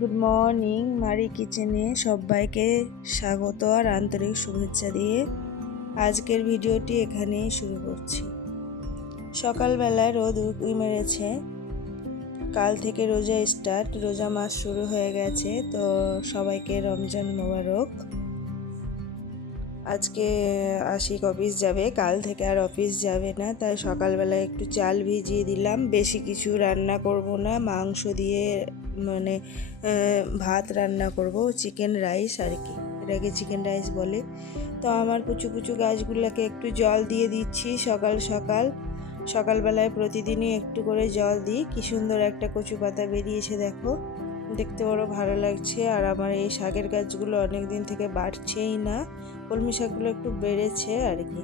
Good morning. মারি কিচেনে সবাইকে স্বাগত আর আন্তরিক শুভেচ্ছা দিয়ে আজকের ভিডিওটি এখানেই শুরু করছি। সকালবেলায় রোদ উঁকি মেরেছে, কাল থেকে রোজা স্টার্ট, রোজা মাস শুরু হয়ে গেছে। তো সবাইকে রমজান মোবারক। আজকে আশিক অফিস যাবে, কাল থেকে আর অফিস যাবে না, তাই সকালবেলায় একটু চাল ভিজিয়ে দিলাম। বেশি কিছু রান্না করব না, মাংস দিয়ে মানে ভাত রান্না করব, চিকেন রাইস আর কি, এটাকে চিকেন রাইস বলে। তো আমার পুচু পুচু গাছগুলোকে একটু জল দিয়ে দিচ্ছি সকালবেলায় প্রতিদিনই একটু করে জল দিই। কি সুন্দর একটা কচু পাতা বেরিয়েছে দেখো, দেখতে বড় ভালো লাগছে। আর আমার এই শাকের গাছগুলো অনেক দিন থেকে বাড়ছেই না, কলমি শাকগুলো একটু বেড়েছে আর কি।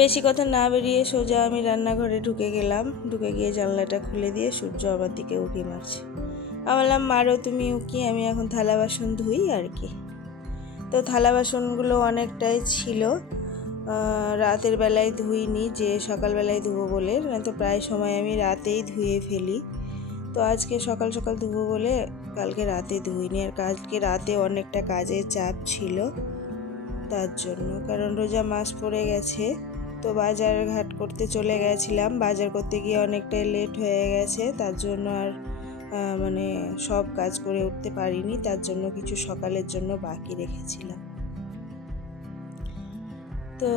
বেশি কথা না বেরিয়ে সোজা আমি রান্নাঘরে ঢুকে গেলাম। ঢুকে গিয়ে জানলাটা খুলে দিয়ে সূর্য আমার দিকে উঁকি মারছে। আমি বললাম মারো তুমি উঁকি, আমি এখন থালা বাসন ধুই আর কি। তো থালা বাসনগুলো অনেকটাই ছিল, রাতের বেলায় ধুইনি, যে সকালবেলায় ধুবো বলে, না তো প্রায় সময় আমি রাতেই ধুয়ে ফেলি। তো আজকে সকাল সকাল ধুবো বলে কালকে রাতে ধুইনি। আর কালকে রাতে অনেকটা কাজের চাপ ছিল তার জন্য, কারণ রোজা মাস পড়ে গেছে। তো বাজার ঘাট করতে চলে গেছিলাম, বাজার করতে গিয়ে অনেকটাই লেট হয়ে গেছে, তার জন্য আর মানে সব কাজ করে উঠতে পারিনি, তার জন্য কিছু সকালের জন্য বাকি রেখেছিলাম। তো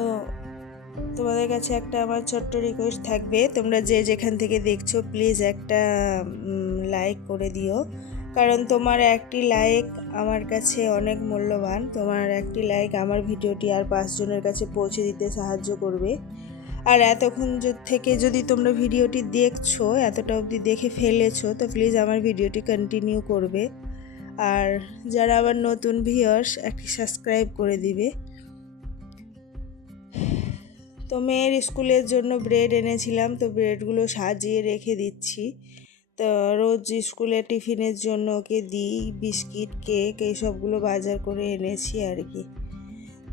তোমাদের কাছে একটা আমার ছোট্ট রিকোয়েস্ট থাকবে, তোমরা যে যেখান থেকে দেখছো প্লিজ একটা লাইক করে দিও, কারণ তোমার একটি লাইক আমার কাছে অনেক মূল্যবান। তোমার একটি লাইক আমার ভিডিওটি আর 5 জনের কাছে পৌঁছে দিতে সাহায্য করবে। আর এতক্ষণ থেকে যদি তোমরা ভিডিওটি দেখছো, এতটা অবধি দেখে ফেলেছো, তো প্লিজ আমার ভিডিওটি কন্টিনিউ করবে। আর যারা আবার নতুন ভিউয়ার্স, একটি সাবস্ক্রাইব করে দিবে। তো মেয়ের স্কুলের জন্য ব্রেড এনেছিলাম, তো ব্রেডগুলো সাজিয়ে রেখে দিচ্ছি। তো রোজ স্কুলে টিফিনের জন্য ওকে দিই, বিস্কিট কেক এইসবগুলো বাজার করে এনেছি আর কি।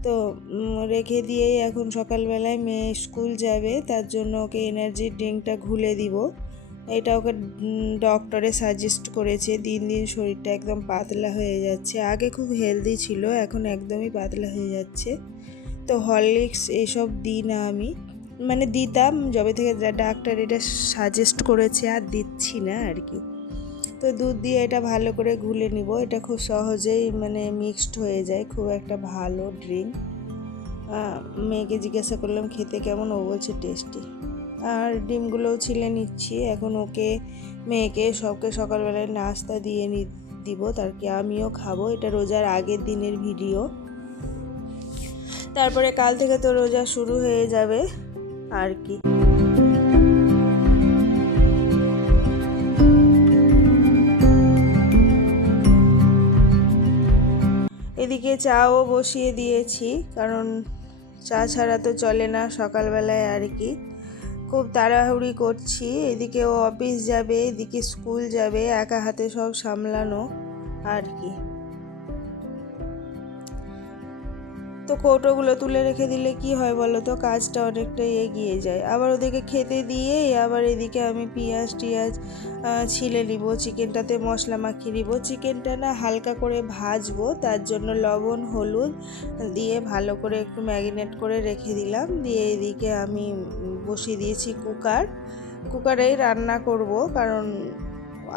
তো রেখে দিয়েই এখন সকালবেলায় মেয়ে স্কুল যাবে, তার জন্য ওকে এনার্জি ড্রিঙ্কটা ঘুলে দিব। এটা ওকে ডক্টরে সাজেস্ট করেছে। দিন দিন শরীরটা একদম পাতলা হয়ে যাচ্ছে, আগে খুব হেলদি ছিল, এখন একদমই পাতলা হয়ে যাচ্ছে। তো হরলিক্স এইসব দিই না আমি, মানে দিতাম যবে থেকে ডাক্তার এটা সাজেস্ট করেছে, আর দিচ্ছি না আর কি। তো দুধ দিয়ে এটা ভালো করে ঘুলে নিব, এটা খুব সহজেই মানে মিক্সড হয়ে যায়, খুব একটা ভালো ড্রিঙ্ক। মেয়েকে জিজ্ঞাসা করলাম খেতে কেমন, ও বলছে টেস্টি। আর ডিমগুলোও ছিলে নিচ্ছি এখন, মেয়েকে সবকে সকালবেলায় নাস্তা দিয়ে দিব, তার কি আমিও খাবো। এটা রোজার আগের দিনের ভিডিও। তারপরে কাল থেকে তো রোজা শুরু হয়ে যাবে আর কি। এদিকে চাও বসিয়ে দিয়েছি, কারণ চা ছাড়া তো চলে না সকালবেলায় আর কি। খুব তাড়াহুড়ি করছি, এদিকে ও অফিস যাবে, এদিকে স্কুল যাবে, একা হাতে সব সামলানো আর কি। তো কৌটোগুলো তুলে রেখে দিলে কি হয় বলো তো, কাজটা অনেকটাই এগিয়ে যায়। আবার ওদেরকে খেতে দিয়ে আবার এদিকে আমি পেঁয়াজ ছিলে নিব, চিকেনটাতে মশলা মাখিয়ে নিব। চিকেনটা না হালকা করে ভাজবো, তার জন্য লবণ হলুদ দিয়ে ভালো করে একটু ম্যারিনেট করে রেখে দিলাম। দিয়ে এদিকে আমি বসিয়ে দিয়েছি কুকারেই রান্না করব, কারণ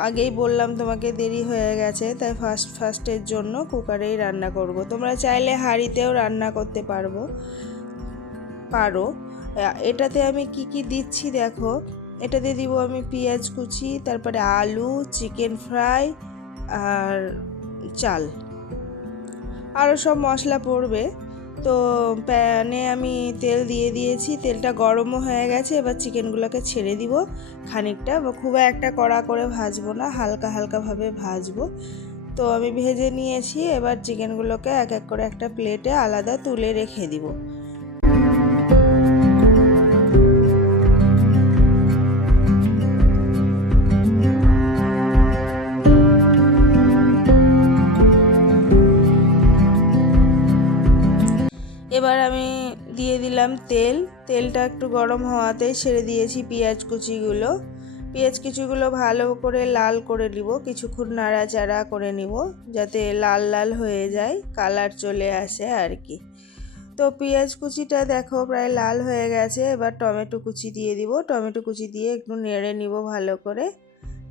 আগেই বললাম তোমাকে দেরি হয়ে গেছে, তাই ফার্স্টের জন্য কুকারেই রান্না করব। তোমরা চাইলে হাঁড়িতেও রান্না করতে পারো। এটাতে আমি কি দিচ্ছি দেখো, এটাতে দিব আমি পেঁয়াজ কুচি, তারপরে আলু, চিকেন ফ্রাই আর চাল, আরও সব মশলা পড়বে। তো প্যানে আমি তেল দিয়ে দিয়েছি, তেলটা গরমও হয়ে গেছে। এবার চিকেনগুলোকে ছেড়ে দিব খানিকটা, খুব একটা কড়া করে ভাজবো না, হালকা হালকাভাবে ভাজবো। তো আমি ভেজে নিয়েছি, এবার চিকেনগুলোকে এক এক করে একটা প্লেটে আলাদা তুলে রেখে দিব। এবার আমি দিয়ে দিলাম তেলটা একটু গরম হওয়াতেই ছেড়ে দিয়েছি পেঁয়াজ কুচিগুলো। পেঁয়াজ কুচিগুলো ভালো করে লাল করে নিব, কিছুক্ষণ নাড়াচাড়া করে নিব যাতে লাল লাল হয়ে যায়, কালার চলে আসে আর কি। তো পেঁয়াজ কুচিটা দেখো প্রায় লাল হয়ে গেছে। এবার টমেটো কুচি দিয়ে দিব, টমেটো কুচি দিয়ে একটু নেড়ে নিব ভালো করে।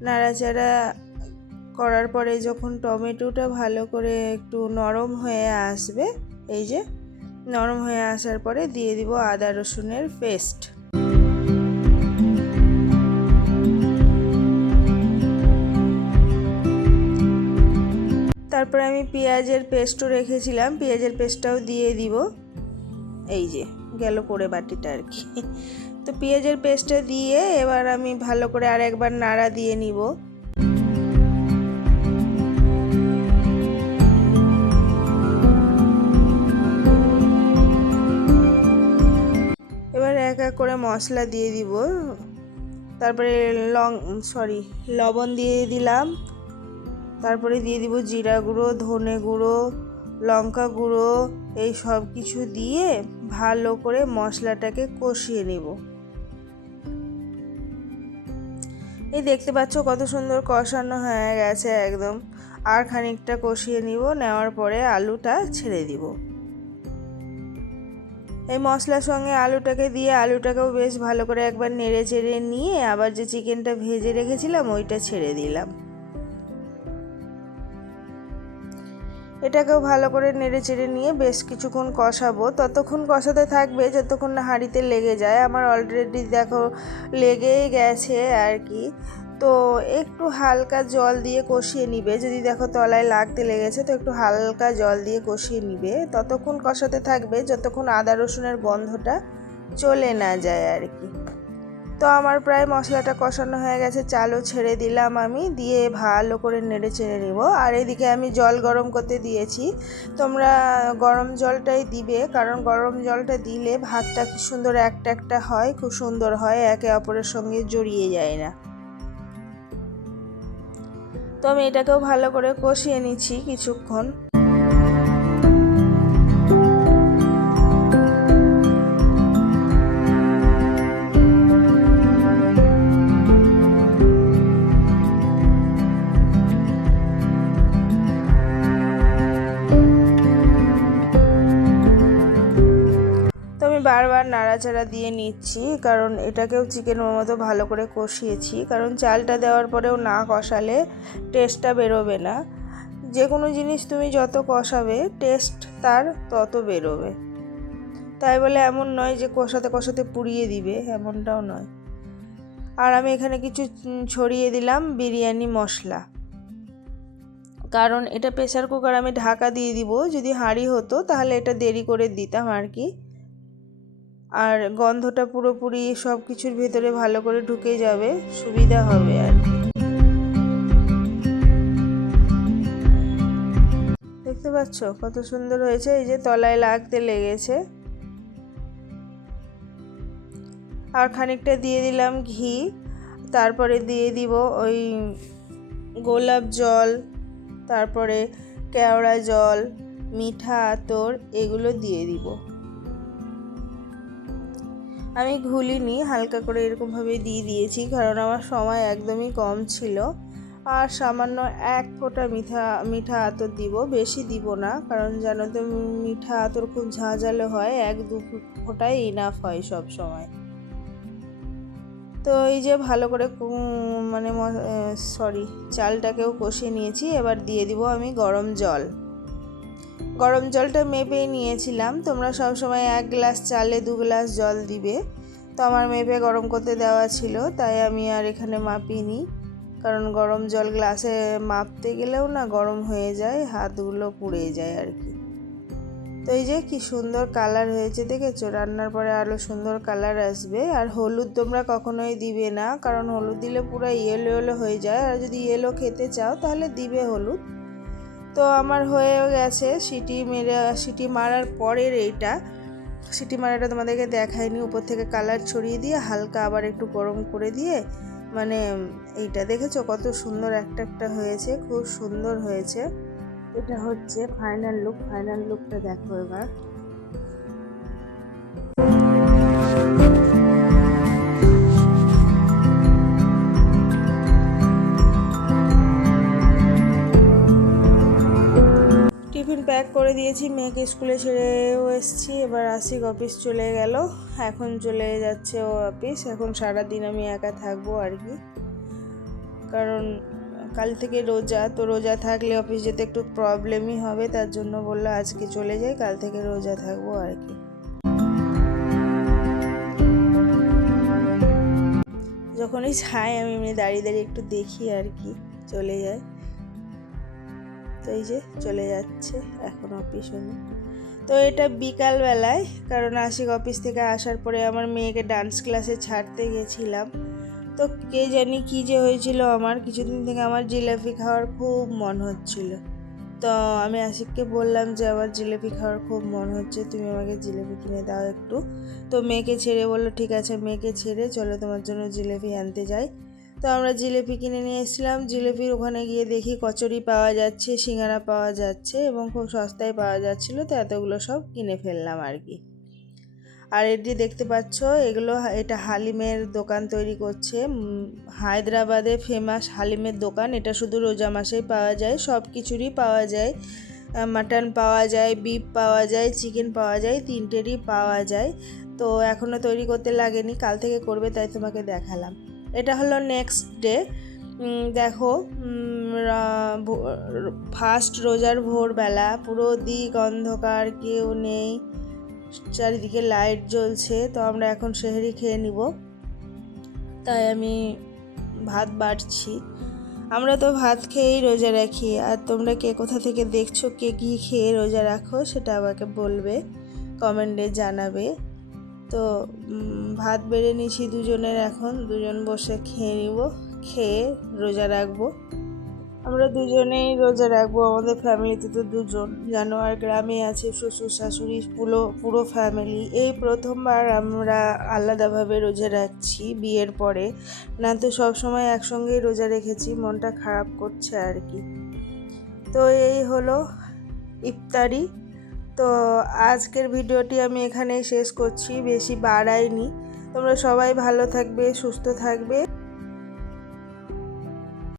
নাড়াচাড়া করার পরে যখন টমেটোটা ভালো করে একটু নরম হয়ে আসবে, এই যে নরম হয়ে আসার পরে দিয়ে দিব আদা রসুনের পেস্ট। তারপরে আমি পেঁয়াজের পেস্টও রেখেছিলাম, পেঁয়াজের পেস্টটাও দিয়ে দিব। এই যে গেল পড়ে বাটিটা আর কি। তো পেঁয়াজের পেস্টটা দিয়ে এবার আমি ভালো করে আর একবার নাড়া দিয়ে নিব। এবার এক এক করে মশলা দিয়ে দিব। তারপরে লবণ দিয়ে দিলাম। তারপরে দিয়ে দিব জিরা গুঁড়ো, ধনে গুঁড়ো, লঙ্কা গুঁড়ো, এই সব কিছু দিয়ে ভালো করে মশলাটাকে কষিয়ে নেব। এই দেখতে পাচ্ছ কত সুন্দর কষানো হয়ে গেছে একদম। আর খানিকটা কষিয়ে নিব, নেওয়ার পরে আলুটা ছেড়ে দিব। এই মশলার সঙ্গে আলুটাকে দিয়ে আলুটাকেও বেশ ভালো করে একবার নেড়ে চেড়ে নিয়ে আবার যে চিকেনটা ভেজে রেখেছিলাম ওইটা ছেড়ে দিলাম। এটাকেও ভালো করে নেড়ে চেড়ে নিয়ে বেশ কিছুক্ষণ কষাবো। ততক্ষণ কষাতে থাকবে যতক্ষণ না হাঁড়িতে লেগে যায়। আমার অলরেডি দেখো লেগেই গেছে আর কি। তো একটু হালকা জল দিয়ে কষিয়ে নিবে, যদি দেখো তলায় লাগতে লেগেছে তো একটু হালকা জল দিয়ে কষিয়ে নিবে। ততক্ষণ কষাতে থাকবে যতক্ষণ আদা রসুনের গন্ধটা চলে না যায় আর কি। তো আমার প্রায় মশলাটা কষানো হয়ে গেছে, চালও ছেড়ে দিলাম আমি, দিয়ে ভালো করে নেড়ে চেড়ে নেব। আর এদিকে আমি জল গরম করতে দিয়েছি, তোমরা গরম জলটাই দিবে, কারণ গরম জলটা দিলে ভাতটা কি সুন্দর একটা একটা হয়, খুব সুন্দর হয়, একে অপরের সঙ্গে জড়িয়ে যায় না। তো আমি এটাকেও ভালো করে কষিয়ে নিচ্ছি কিছুক্ষণ। বারবার নাড়াচাড়া দিয়ে নিচ্ছি, কারণ এটাকেও চিকেনের মতো ভালো করে কষিয়েছি, কারণ চালটা দেওয়ার পরেও না কষালে টেস্টটা বেরোবে না। যে কোনো জিনিস তুমি যত কষাবে টেস্ট তার তত বেরোবে। তাই বলে এমন নয় যে কষাতে কষাতে পুড়িয়ে দিবে, এমনটাও নয়। আর আমি এখানে কিছু ছড়িয়ে দিলাম বিরিয়ানি মশলা, কারণ এটা প্রেসার কুকার আমি ঢাকা দিয়ে দিব। যদি হাঁড়ি হতো তাহলে এটা দেরি করে দিতাম আর কি। আর গন্ধটা পুরোপুরি সব কিছুর ভেতরে ভালো করে ঢুকে যাবে, সুবিধা হবে আর কি। দেখতে পাচ্ছ কত সুন্দর হয়েছে, এই যে তলায় লাগতে লেগেছে। আর খানিকটা দিয়ে দিলাম ঘি, তারপরে দিয়ে দিব ওই গোলাপ জল, তারপরে কেওড়া জল, মিঠা আতর, এগুলো দিয়ে দিব। আমি ঘুলিনি, হালকা করে এরকমভাবে দিয়ে দিয়েছি, কারণ আমার সময় একদমই কম ছিল। আর সামান্য এক ফোঁটা মিঠা আতর দিব, বেশি দিব না, কারণ জানো তো মিঠা আতর খুব ঝাঁঝালো হয়, 1-2 ফোঁটাই ইনাফ হয় সব সময়। তো এই যে ভালো করে চালটাকেও কষিয়ে নিয়েছি। এবার দিয়ে দিব আমি গরম জল। গরম জলটা মেপেই নিয়েছিলাম, তোমরা সবসময় 1 গ্লাস চালে 2 গ্লাস জল দিবে। তো আমার মেপে গরম করতে দেওয়া ছিল, তাই আমি আর এখানে মাপিনি, কারণ গরম জল গ্লাসে মাপতে গেলেও না গরম হয়ে যায়, হাতগুলো পুড়ে যায় আর কি। তো এই যে কি সুন্দর কালার হয়েছে দেখেছো, রান্নার পরে আরও সুন্দর কালার আসবে। আর হলুদ তোমরা কখনোই দিবে না, কারণ হলুদ দিলে পুরো ইয়েলো ইয়েলো হয়ে যায়, আর যদি ইয়েলো খেতে চাও তাহলে দিবে হলুদ। তো আমার হয়েও গেছে, সিটি মারার পরের সিটি মারাটা তোমাদেরকে দেখাইনি, উপর থেকে কালার ছড়িয়ে দিয়ে হালকা আবার একটু গরম করে দিয়ে, মানে এইটা দেখেছো কত সুন্দর একটা একটা হয়েছে, খুব সুন্দর হয়েছে। এটা হচ্ছে ফাইনাল লুক, ফাইনাল লুকটা দেখো এবার। প্যাক করে দিয়েছি, মেয়েকে স্কুলে ছেড়েও এসেছি। এবার আশিক অফিস চলে গেল, এখন চলে যাচ্ছে ও অফিস। এখন সারাদিন আমি একা থাকবো আর কি, কারণ কাল থেকে রোজা, তো রোজা থাকলে অফিস যেতে একটু প্রবলেমই হবে, তার জন্য বললো আজকে চলে যাই, কাল থেকে রোজা থাকবো আর কি। যখনই যাই আমি এমনি দাঁড়িয়ে দাঁড়িয়ে একটু দেখি আর কি, চলে যায়। তো এই যে চলে যাচ্ছে এখন অফিস উনি। তো এটা বিকালবেলায়, কারণ আশিক অফিস থেকে আসার পরে আমার মেয়েকে ডান্স ক্লাসে ছাড়তে গেছিলাম। তো কে জানি কী যে হয়েছিল, আমার কিছুদিন থেকে আমার জিলাপি খাওয়ার খুব মন হচ্ছিল। তো আমি আশিককে বললাম যে আমার জিলিপি খাওয়ার খুব মন হচ্ছে, তুমি আমাকে জিলিপি কিনে দাও একটু। তো মেয়েকে ছেড়ে বললো ঠিক আছে, মেয়েকে ছেড়ে চলো তোমার জন্য জিলিপি আনতে যাই। তো আমরা জিলিপি কিনে নিয়ে এসেছিলাম। জিলিপির ওখানে গিয়ে দেখি কচুরি পাওয়া যাচ্ছে, সিঙ্গারা পাওয়া যাচ্ছে এবং খুব সস্তায় পাওয়া যাচ্ছিলো, তো এতগুলো সব কিনে ফেললাম আর কি। আর এটি দেখতে পাচ্ছ, এটা হালিমের দোকান তৈরি করছে। হায়দ্রাবাদে ফেমাস হালিমের দোকান। এটা শুধু রোজা মাসেই পাওয়া যায়, সব কিছুরই পাওয়া যায়। মাটন পাওয়া যায়, বিফ পাওয়া যায়, চিকেন পাওয়া যায়, তিনটেরই পাওয়া যায়। তো এখনও তৈরি করতে লাগেনি, কাল থেকে করবে, তাই তোমাকে দেখালাম। এটা হলো নেক্সট ডে। দেখো, ফার্স্ট রোজার ভোরবেলা, পুরো দিক অন্ধকার, কেউ নেই, চারিদিকে লাইট জ্বলছে। তো আমরা এখন সেহরি খেয়ে নিব, তাই আমি ভাত বাড়ছি। আমরা তো ভাত খেয়েই রোজা রাখি। আর তোমরা কে কোথা থেকে দেখছো, কে কী খেয়ে রোজা রাখো, সেটা আমাকে বলবে, কমেন্টে জানাবে। তো ভাত বেড়ে নিয়েছি দুজনের, এখন দুজন বসে খেয়ে নিব, খেয়ে রোজা রাখবো। আমরা দুজনেই রোজা রাখবো, আমাদের ফ্যামিলিতে তো দুজন, জানো, আর গ্রামে আছে শ্বশুর শাশুড়ি, পুরো ফ্যামিলি। এই প্রথমবার আমরা আলাদাভাবে রোজা রাখছি বিয়ের পরে, না তো সব সময় একসঙ্গেই রোজা রেখেছি, মনটা খারাপ করছে আর কি। তো এই হলো ইফতারি। তো আজকের ভিডিওটি আমি এখানেই শেষ করছি, বেশি বাড়াইনি। তোমরা সবাই ভালো থাকবে, সুস্থ থাকবে।